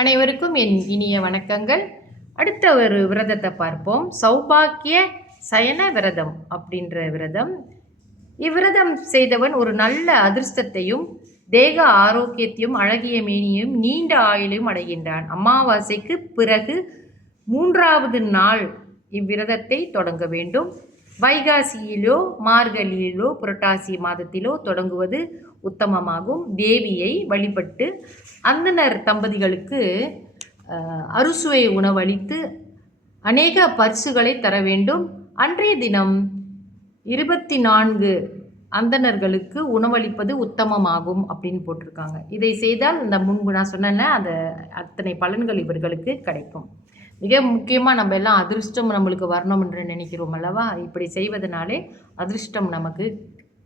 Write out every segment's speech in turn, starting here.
அனைவருக்கும் என் இனிய வணக்கங்கள். அடுத்த ஒரு விரதத்தை பார்ப்போம். சௌபாக்கிய சயன விரதம் அப்படின்ற விரதம். இவ்விரதம் செய்தவன் ஒரு நல்ல அதிர்ஷ்டத்தையும் தேக ஆரோக்கியத்தையும் அழகிய மேனியும் நீண்ட ஆயுளையும் அடைகின்றான். அமாவாசைக்கு பிறகு 3வது நாள் இவ்விரதத்தை தொடங்க வேண்டும். வைகாசியிலோ மார்கழியிலோ புரட்டாசி மாதத்திலோ தொடங்குவது உத்தமமாகும். தேவியை வழிபட்டு அந்தனர் தம்பதிகளுக்கு அறுசுவை உணவளித்து அநேக பரிசுகளை தர வேண்டும். அன்றைய தினம் 24 அந்தணர்களுக்கு உணவளிப்பது உத்தமமாகும் அப்படின்னு போட்டிருக்காங்க. இதை செய்தால் இந்த முன்பு நான் சொன்னேன்ல அந்த அத்தனை பலன்கள் இவர்களுக்கு கிடைக்கும். மிக முக்கியமாக நம்ம எல்லாம் அதிர்ஷ்டம் நம்மளுக்கு வரணும் என்று நினைக்கிறோம் அல்லவா? இப்படி செய்வதனாலே அதிர்ஷ்டம் நமக்கு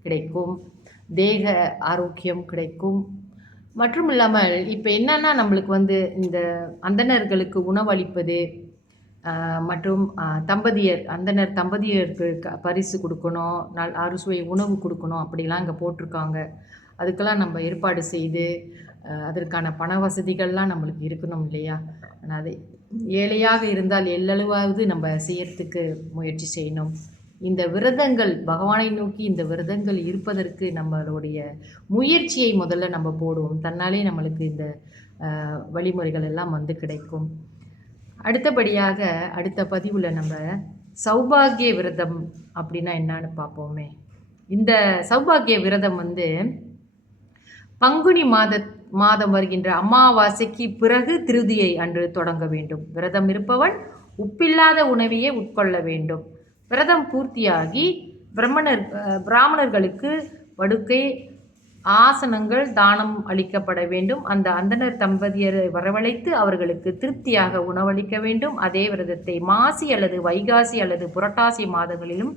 கிடைக்கும், தேக ஆரோக்கியம் கிடைக்கும். மற்றும் இல்லாமல் இப்போ என்னென்னா நம்மளுக்கு இந்த அந்தணர்களுக்கு உணவளிப்பது மற்றும் அந்தணர் தம்பதியருக்கு பரிசு கொடுக்கணும், அறுசுவை உணவு கொடுக்கணும் அப்படிலாம் இங்கே போட்டிருக்காங்க. அதுக்கெல்லாம் நம்ம ஏற்பாடு செய்து அதற்கான பண வசதிகள்லாம் நம்மளுக்கு இருக்கணும் இல்லையா? ஆனால் அது ஏழையாக இருந்தால் எல்லளவாவது நம்ம செய்யறதுக்கு முயற்சி செய்யணும். இந்த விரதங்கள் பகவானை நோக்கி இந்த விரதங்கள் இருப்பதற்கு நம்மளுடைய முயற்சியை முதல்ல நம்ம போடுவோம். தன்னாலே நம்மளுக்கு இந்த வழிமுறைகள் எல்லாம் கிடைக்கும். அடுத்தபடியாக அடுத்த பதிவில் நம்ம சௌபாகிய விரதம் அப்படின்னா என்னன்னு பார்ப்போமே. இந்த சௌபாகிய விரதம் பங்குனி மாதம் வருகின்ற அமாவாசைக்கு பிறகு திருதியை அன்று தொடங்க வேண்டும். விரதம் இருப்பவன் உப்பில்லாத உணவையே உட்கொள்ள வேண்டும். விரதம் பூர்த்தியாகி பிராமணர்களுக்கு படுக்கை ஆசனங்கள் தானம் அளிக்கப்பட வேண்டும். அந்த அந்தணர் தம்பதியரை வரவழைத்து அவர்களுக்கு திருப்தியாக உணவளிக்க வேண்டும். அதே விரதத்தை மாசி அல்லது வைகாசி அல்லது புரட்டாசி மாதங்களிலும்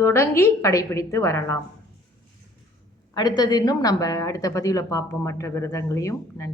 தொடங்கி கடைபிடித்து வரலாம். அடுத்தது இன்னும் நம்ம அடுத்த பதிவில் பார்ப்போம் மற்ற விரதங்களையும். நன்றி.